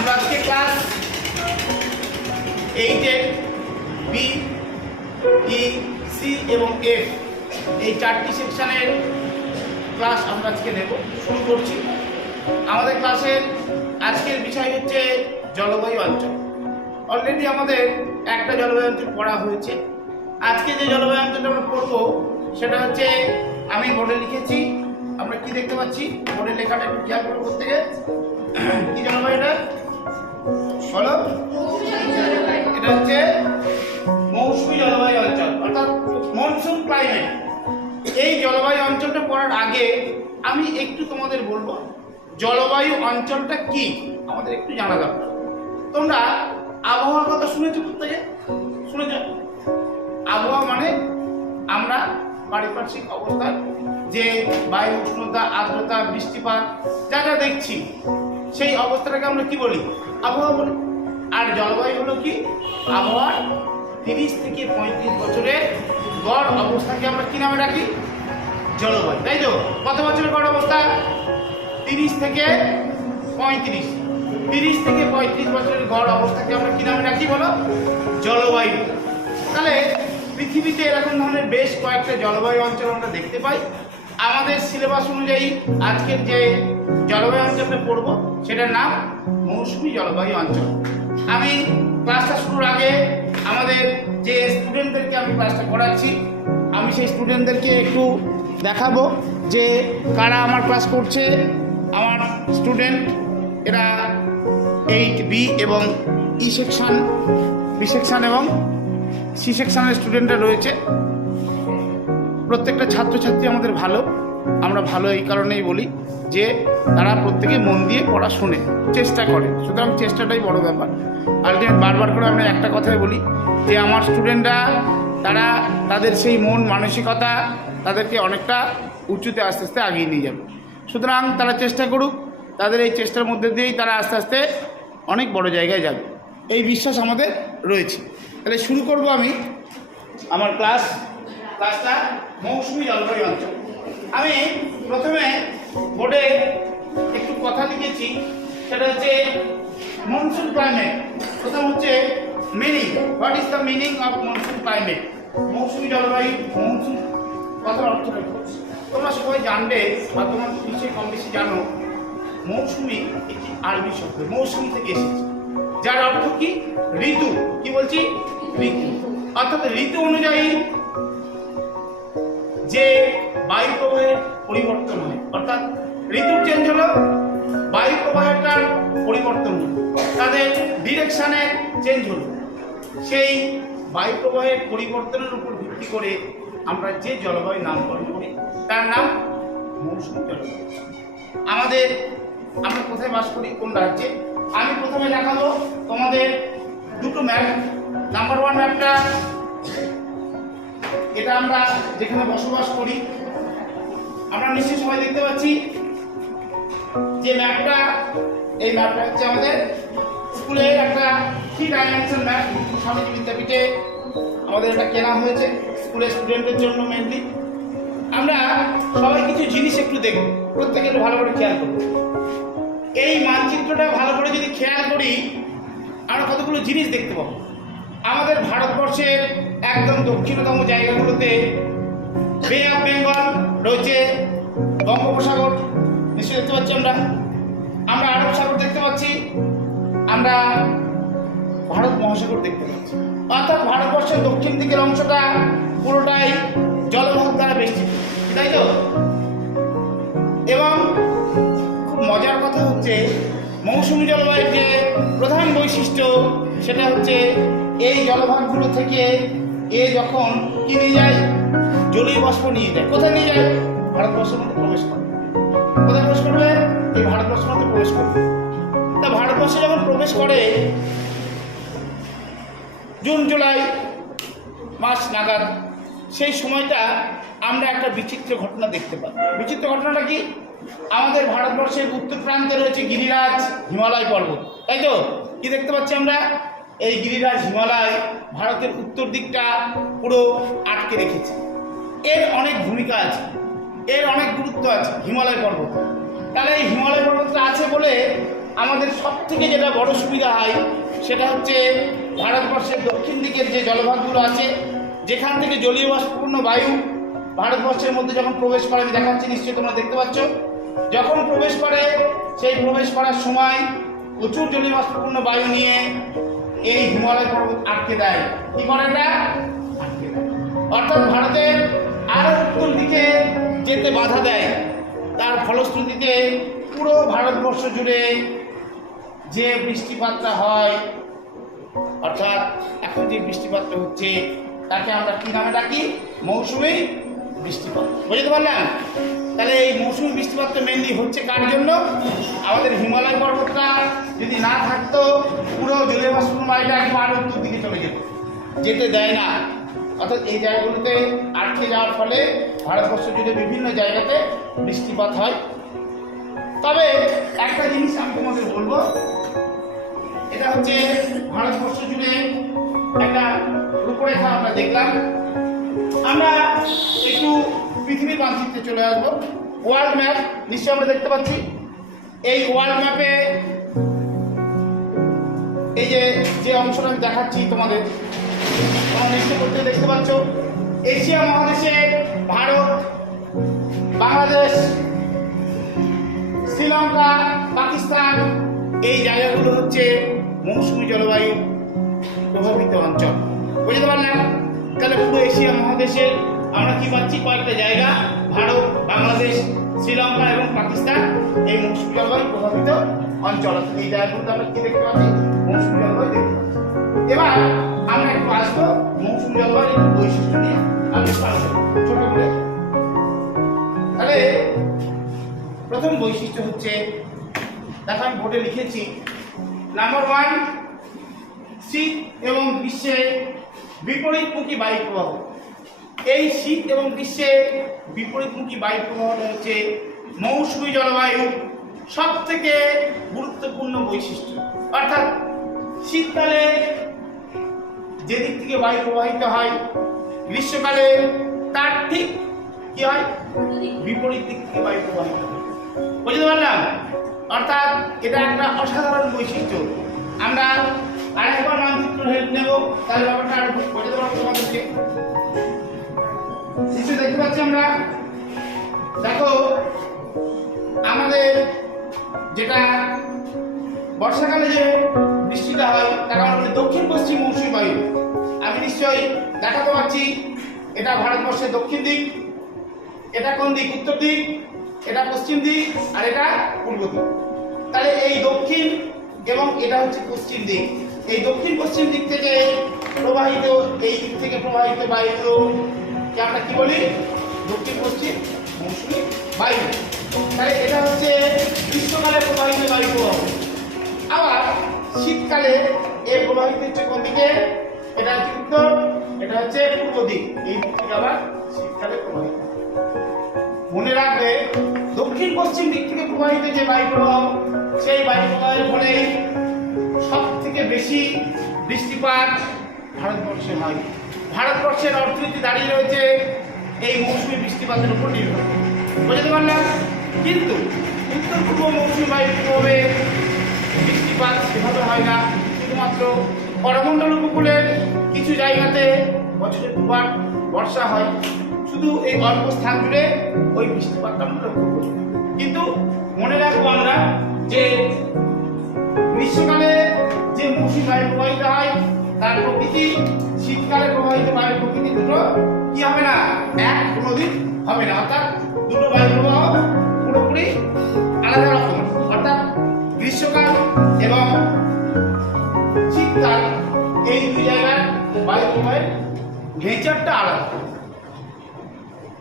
আমরা আজকে ক্লাস এইটের বি ই সি এবং এফ এই চারটি সেকশনের ক্লাস আমরা আজকে নেব, শুরু করছি। আমাদের ক্লাসের আজকের বিষয় হচ্ছে জলবায়ু অঞ্চল অলরেডি আমাদের একটা জলবায়ু অঞ্চল পড়া হয়েছে। আজকে যে জলবায়ু অঞ্চলটা আমরা পড়ব, সেটা হচ্ছে আমি বোর্ডে লিখেছি, আমরা কি দেখতে পাচ্ছি? বোর্ডে লেখাটা একটু খেয়াল করে করতে গিয়ে কি জলবায়ুটা? এটা হচ্ছে মৌসুমী জলবায়ু অঞ্চল, অর্থাৎ মনসুন ক্লাইমেট এই জলবায়ু অঞ্চলটা পড়ার আগে আমি একটু তোমাদের বলব, জলবায়ু অঞ্চলটা কি? আমাদের একটু জানা দরকার। তোমরা আবহাওয়ার কথা শুনেছো প্রত্যেকে? শুনেছ? আবহাওয়া মানে আমরা পারিপার্শ্বিক অবস্থার যে বায়ু উষ্ণতা, আর্দ্রতা, বৃষ্টিপাত, যা যা দেখছি সেই অবস্থাটাকে আমরা কি বলি? আবহাওয়া বলি। আর জলবায়ু হলো কি? আবহাওয়ার তিরিশ থেকে পঁয়ত্রিশ বছরের গড় অবস্থাকে আমরা কি নামে রাখি জলবায়ু, তাই তো? কত বছরের গড় অবস্থা? তিরিশ থেকে পঁয়ত্রিশ। তিরিশ থেকে পঁয়ত্রিশ বছরের গড় অবস্থাকে আমরা কি নামে রাখি বলো? জলবায়ু। তাহলে পৃথিবীতে এরকম ধরনের বেশ কয়েকটা জলবায়ু অঞ্চল আমরা দেখতে পাই। আমাদের সিলেবাস অনুযায়ী আজকের যে জলবায়ু অঞ্চলটা পড়ব সেটার নাম মৌসুমী জলবায়ু অঞ্চল। আমি ক্লাসটা শুরুর আগে আমাদের যে স্টুডেন্টদেরকে আমি ক্লাসটা করাচ্ছি আমি সেই স্টুডেন্টদেরকে একটু দেখাবো যে কারা আমার ক্লাস করছে। আমার স্টুডেন্ট এরা এইট বি এবং ই সেকশান বি সেকশন এবং সি সেকশানের স্টুডেন্টরা রয়েছে। প্রত্যেকটা ছাত্রছাত্রী আমাদের ভালো। আমরা ভালো এই কারণেই বলি যে তারা প্রত্যেকে মন দিয়ে পড়া শোনে চেষ্টা করে। সুতরাং চেষ্টাটাই বড় ব্যাপার। আলটিমেট বারবার করে আমরা একটা কথাই বলি যে আমার স্টুডেন্টরা তারা তাদের সেই মন মানসিকতা তাদেরকে অনেকটা উঁচুতে আস্তে আস্তে আগিয়ে নিয়ে যাবে। সুতরাং তারা চেষ্টা করুক, তাদের এই চেষ্টার মধ্যে দিয়েই তারা আস্তে আস্তে অনেক বড় জায়গায় যাবে। এই বিশ্বাস আমাদের রয়েছে। তাহলে শুরু করব আমি আমার ক্লাস ক্লাসটা মৌসুমি জলবায়ু অঞ্চল। আমি প্রথমে বোর্ডে একটু কথা লিখেছি, সেটা হচ্ছে মনসুন ক্লাইমেট। প্রথম হচ্ছে meaning what is the meaning of monsoon climate মৌসুমী জলবায়ু, মৌসুম, কথার অর্থ তোমরা সবাই জানবে, বা তোমরা নিশ্চয়ই কম বেশি জানো, মৌসুমী একটি আরবি শব্দ, মৌসুমী থেকে এসেছে। যার অর্থ কি? ঋতু। কি বলছি? ঋতু। অর্থাৎ ঋতু অনুযায়ী যে বায়ু প্রবাহের পরিবর্তন হয়। অর্থাৎ ঋতুর চেঞ্জ হলো বায়ু প্রবাহটার পরিবর্তন হলো। তাদের ডিরেকশনের চেঞ্জ হলো। সেই বায়ু প্রবাহের পরিবর্তনের উপর ভিত্তি করে আমরা যে জলবায়ু নামকরণ করি, তার নাম মৌসুমী জলবায়ু। আমাদের, আমরা কোথায় বাস করি, কোন রাজ্যে? আমি প্রথমে দেখাবো তোমাদের দুটো ম্যাপ নাম্বার ওয়ান ম্যাপটা এটা আমরা যেখানে বসবাস করি আমরা নিশ্চয়ই সবাই দেখতে পাচ্ছি যে ম্যাপটা এই ম্যাপটা হচ্ছে আমাদের স্কুলের একটা থ্রি ডাইমেনশন ম্যাপ স্বামীজি বিদ্যাপীঠে আমাদের এটা কেনা হয়েছে স্কুলের স্টুডেন্টের জন্য মেনলি আমরা সবাই কিছু জিনিস একটু দেখব প্রত্যেকে ভালো করে খেয়াল করব। এই মানচিত্রটা ভালো করে যদি খেয়াল করি, আমরা কতগুলো জিনিস দেখতে পাবো। আমাদের ভারতবর্ষের একদম দক্ষিণতম জায়গাগুলোতে বে অফ বেঙ্গল রয়েছে বঙ্গোপসাগর, নিশ্চয়ই দেখতে পাচ্ছি আমরা। আমরা আরব সাগর দেখতে পাচ্ছি, আমরা ভারত মহাসাগর দেখতে পাচ্ছি। অর্থাৎ ভারতবর্ষের দক্ষিণ দিকের অংশটা পুরোটাই জলভাগ দ্বারা বেষ্টিত তাই তো? এবং খুব মজার কথা হচ্ছে, মৌসুমী জলবায়ুর যে প্রধান বৈশিষ্ট্য, সেটা হচ্ছে এই জলভাগগুলো থেকে এ যখন কিনে যায় জলীয় বাষ্প নিয়ে যায়। কোথায় নিয়ে যায়? ভারতবর্ষের মধ্যে প্রবেশ করে। কোথায় প্রবেশ করবে? এই ভারতবর্ষের মধ্যে প্রবেশ করবে। তা ভারতবর্ষে যখন প্রবেশ করে, জুন, জুলাই মাস নাগাদ, সেই সময়টা আমরা একটা বিচিত্র ঘটনা দেখতে পাই। বিচিত্র ঘটনাটা কি? আমাদের ভারতবর্ষের উত্তর প্রান্তে রয়েছে গিরিরাজ হিমালয় পর্বত। তাই তো? কি দেখতে পাচ্ছি আমরা? এই গিরিরাজ হিমালয় ভারতের উত্তর দিকটা পুরো আটকে রেখেছে। এর অনেক ভূমিকা আছে। এর অনেক গুরুত্ব আছে হিমালয় পর্বত। তাহলে এই হিমালয় পর্বতটা আছে বলে আমাদের সব থেকে যেটা বড় সুবিধা হয়, সেটা হচ্ছে ভারতবর্ষের দক্ষিণ দিকের যে জলভাগগুলো আছে, যেখান থেকে জলীয় বাষ্পপূর্ণ বায়ু ভারতবর্ষের মধ্যে যখন প্রবেশ করে, আমি দেখাচ্ছি, নিশ্চয়ই তোমরা দেখতে পাচ্ছ। যখন প্রবেশ করে, সেই প্রবেশ করার সময় প্রচুর জলীয় বাষ্পপূর্ণ বায়ু নিয়ে এই হিমালয় পর্বত আটকে দেয়। কি করে এটা? অর্থাৎ ভারতের আরও উত্তর দিকে যেতে বাধা দেয়, তার ফলশ্রুতিতে পুরো ভারতবর্ষ জুড়ে যে বৃষ্টিপাতটা হয়, অর্থাৎ এখন যে বৃষ্টিপাতটা হচ্ছে, তাকে আমরা কি নামে ডাকি? মৌসুমি বৃষ্টিপাত। বুঝতে পারলাম তাহলে এই মৌসুমি বৃষ্টিপাতটা মেনলি হচ্ছে কার জন্য? আমাদের হিমালয় পর্বতটা যদি না থাকতো, পুরো জলীয় বাষ্পীয় বায়ুটা একদম আরও উত্তর দিকে চলে যেত। যেতে দেয় না। অর্থাৎ এই জায়গাগুলোতে আটকে যাওয়ার ফলে ভারতবর্ষ জুড়ে বিভিন্ন জায়গাতে বৃষ্টিপাত হয়। তবে একটা জিনিস আমি তোমাদের বলব, এটা হচ্ছে ভারতবর্ষ জুড়ে একটা রূপরেখা আমরা দেখলাম। আমরা একটু পৃথিবীর মানচিত্রে চলে আসব। ওয়ার্ল্ড ম্যাপ নিশ্চয়ই আমরা দেখতে পাচ্ছি। এই ওয়ার্ল্ড ম্যাপে এই যে যে অংশটা আমি দেখাচ্ছি তোমাদের তোমরা করতে দেখতে পাচ্ছ। এশিয়া মহাদেশে ভারত, বাংলাদেশ, শ্রীলঙ্কা, পাকিস্তান, এই জায়গাগুলো হচ্ছে মৌসুমী জলবায়ু প্রভাবিত অঞ্চল। বুঝতে পারলাম তাহলে পুরো এশিয়া মহাদেশে আমরা কি পাচ্ছি? কয়েকটা জায়গা, ভারত, বাংলাদেশ, শ্রীলঙ্কা এবং পাকিস্তান, এই মৌসুমী জলবায়ু প্রভাবিত অঞ্চল। এই জায়গাগুলোতে আমরা কি দেখতে পাচ্ছি? মৌসুমী জলবায়ু দেখতে পাচ্ছি। এবার আমরা একটু আসব মৌসুমী জলবায়ুর একটু বৈশিষ্ট্য নিয়ে আমি একটু ছোট করে তাহলে প্রথম বৈশিষ্ট্য হচ্ছে, দেখো আমি বোর্ডে লিখেছি নাম্বার ওয়ান শীত এবং গ্রীষ্মে বিপরীতমুখী বায়ু প্রবাহ এই শীত এবং গ্রীষ্মে বিপরীতমুখী বায়ু প্রবাহটা হচ্ছে মৌসুমী জলবায়ু সব থেকে গুরুত্বপূর্ণ বৈশিষ্ট্য। অর্থাৎ শীতকালে যেদিক থেকে বায়ু প্রবাহিত হয়, গ্রীষ্মকালে তার ঠিক কি হয়? বিপরীত দিক থেকে বায়ু প্রবাহিত হয়। বুঝতে পারলাম? অর্থাৎ এটা একটা অসাধারণ বৈশিষ্ট্য। আমরা আরেকবার মানচিত্র হেল্প নেব, তাহলে ব্যাপারটা আরও বোঝাতে পারব তোমাদেরকে নিশ্চয় দেখতে পাচ্ছি আমরা? দেখো, আমাদের যেটা বর্ষাকালে যে বৃষ্টিটা হয় আমরা বলি দক্ষিণ পশ্চিম মৌসুমী বায়ু। আমি নিশ্চয়ই দেখাতে পারছি, এটা ভারতবর্ষের দক্ষিণ দিক, এটা কোন দিক? উত্তর দিক, এটা পশ্চিম দিক, আর এটা পূর্ব দিক। তাহলে এই দক্ষিণ এবং এটা হচ্ছে পশ্চিম দিক। এই দক্ষিণ পশ্চিম দিক থেকে প্রবাহিত, এই দিক থেকে প্রবাহিত বায়ুগুলো কে আমরা কি বলি? দক্ষিণ পশ্চিম মৌসুমী বায়ু। তাহলে এটা হচ্ছে গ্রীষ্মকালে প্রবাহিত বায়ু প্রবাহ। শীতকালে এ প্রবাহিত কোন দিকে? এটা হচ্ছে উত্তর, এটা হচ্ছে পূর্ব দিক। এই দিক আবার শীতকালে প্রবাহিত মনে রাখবে, দক্ষিণ পশ্চিম দিক থেকে প্রবাহিত যে বায়ু প্রবাহ সেই বায়ু প্রবাহের ফলে সব থেকে বেশি বৃষ্টিপাত ভারতবর্ষে হয়। ভারতবর্ষের অর্থনীতি দাঁড়িয়ে রয়েছে এই মৌসুমী বৃষ্টিপাতের উপর নির্ভর। বুঝতে পারলাম কিন্তু উত্তর পূর্ব মৌসুমী বায়ু প্রভাবে বৃষ্টিপাত সেভাবে হয় না। শুধুমাত্র করমণ্ডল উপকূলের কিছু জায়গাতে বছরে দুবার বর্ষা হয়। শুধু এই অল্প স্থান জুড়ে ওই বৃষ্টিপাতটা আমরা লক্ষ্য করি। কিন্তু মনে রাখব আমরা যে গ্রীষ্মকালে যে মৌসুমী বায়ু প্রবাহিত হয়, তার প্রকৃতি শীতকালে প্রবাহিত বায়ু প্রকৃতি দুটো কি হবে না? এক কোনোদিন হবে না। অর্থাৎ দুটো বায়ু প্রবাহ পুরোপুরি এই দুই জায়গার বায়ু প্রবাহের নেচারটা আলাদা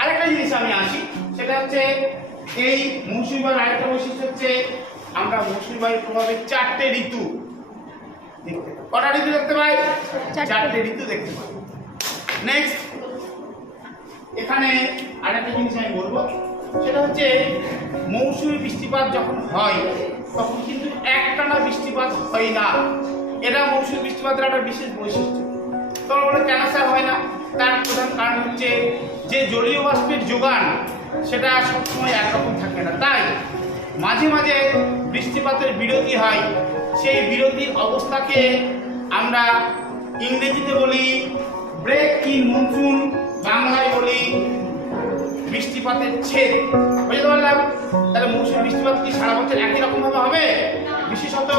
আরেকটা জিনিস আমি আসি সেটা হচ্ছে এই মৌসুমী বায়ুর আরেকটা বৈশিষ্ট্য হচ্ছে আমরা মৌসুমী বায়ুর প্রভাবে চারটে ঋতু দেখতে কটা ঋতু দেখতে পাই। চারটে ঋতু দেখতে পাই নেক্সট এখানে আরেকটা জিনিস আমি বলব সেটা হচ্ছে মৌসুমী বৃষ্টিপাত যখন হয়, তখন কিন্তু একটানা বৃষ্টিপাত হয় না এটা মৌসুমী বৃষ্টিপাতের একটা বিশেষ বৈশিষ্ট্য। তখন বলে কেন স্যার হয় না? তার প্রধান কারণ হচ্ছে যে জলীয় বাষ্পের যোগান, সেটা সবসময় একরকম থাকে না। তাই মাঝে মাঝে বৃষ্টিপাতের বিরতি হয়। সেই বিরতির অবস্থাকে আমরা ইংরেজিতে বলি ব্রেক ইন মনসুন বাংলায় বলি বৃষ্টিপাতের ছেদ। বুঝতে পারলাম? তাহলে মৌসুমী বৃষ্টিপাত কি সারা বছর একই রকম ভাবে হবে? বিশেষত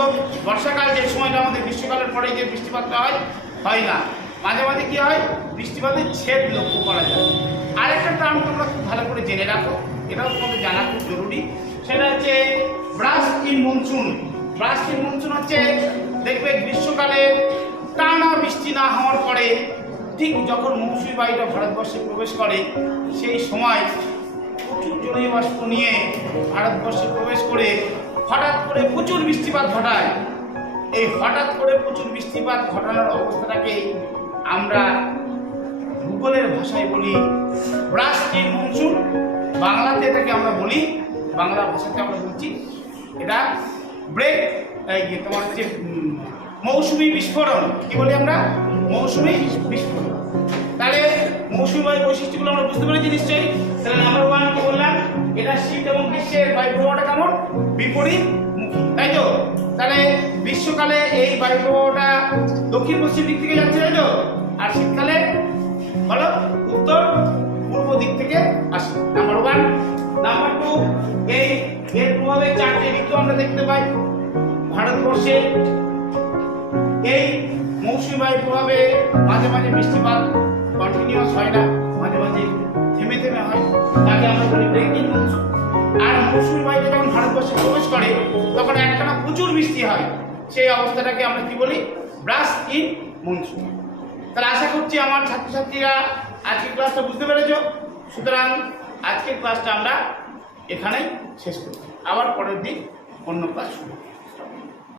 বর্ষাকাল যে সময়টা আমাদের গ্রীষ্মকালের পরে যে বৃষ্টিপাতটা হয় হয় না। মাঝে মাঝে কি হয়? বৃষ্টিপাতের ছেদ লক্ষ্য করা যায়। আরেকটা টার্ম তোমরা খুব ভালো করে জেনে রাখো। এটাও তোমাদের জানা খুব জরুরি। সেটা হচ্ছে brush in monsoon. Brush in monsoon হচ্ছে, দেখবে গ্রীষ্মকালে টানা বৃষ্টি না হওয়ার পরে ঠিক যখন মৌসুমী বায়ুটা ভারতবর্ষে প্রবেশ করে, সেই সময় প্রচুর জলীয় বাষ্প নিয়ে ভারতবর্ষে প্রবেশ করে হঠাৎ করে প্রচুর বৃষ্টিপাত ঘটায়। এই হঠাৎ করে প্রচুর বৃষ্টিপাত ঘটানোর অবস্থাটাকে আমরা ভূগোলের ভাষায় বলি ব্রাস্টিন মনসুন। বাংলাতে এটাকে আমরা বলি, বাংলা ভাষাতে আমরা বলছি এটা ব্রেক তোমার হচ্ছে মৌসুমী বিস্ফোরণ, কি বলি আমরা? মৌসুমী বিস্ফোরণ। তাহলে মৌসুমী বৈশিষ্ট্যগুলো আমরা বুঝতে পেরেছি নিশ্চয়ই। তাহলে নাম্বার ওয়ান কি বললাম? এটা শীত এবং গ্রীষ্মের বায়ু প্রবাহটা কেমন? বিপরীত তাই তো? তাহলে গ্রীষ্মকালে এই বায়ু প্রবাহটা দক্ষিণ পশ্চিম দিক থেকে যাচ্ছে, তাই তো? আর শীতকালে বলো, উত্তর, পূর্ব দিক থেকে আসে। নাম্বার ওয়ান নাম্বার টু এই এর প্রভাবে চারটে ঋতু আমরা দেখতে পাই। ভারতবর্ষে এই মৌসুমী বায়ুর প্রভাবে মাঝে মাঝে বৃষ্টিপাত কন্টিনিউয়াস হয় না, মাঝে মাঝে থেমে থেমে হয়, তাকে আমরা বলি ব্রেকিং মৌসুম আর মৌসুমী বায়ুটা যখন ভারতবর্ষে প্রবেশ করে, তখন একটানা প্রচুর বৃষ্টি হয়। সেই অবস্থাটাকে আমরা কি বলি? ব্রাশ ইন মনসুন তাহলে আশা করছি আমার ছাত্রছাত্রীরা আজকের ক্লাসটা বুঝতে পেরেছ। সুতরাং আজকের ক্লাসটা আমরা এখানেই শেষ করছি। আবার পরের দিন অন্য ক্লাস শুরু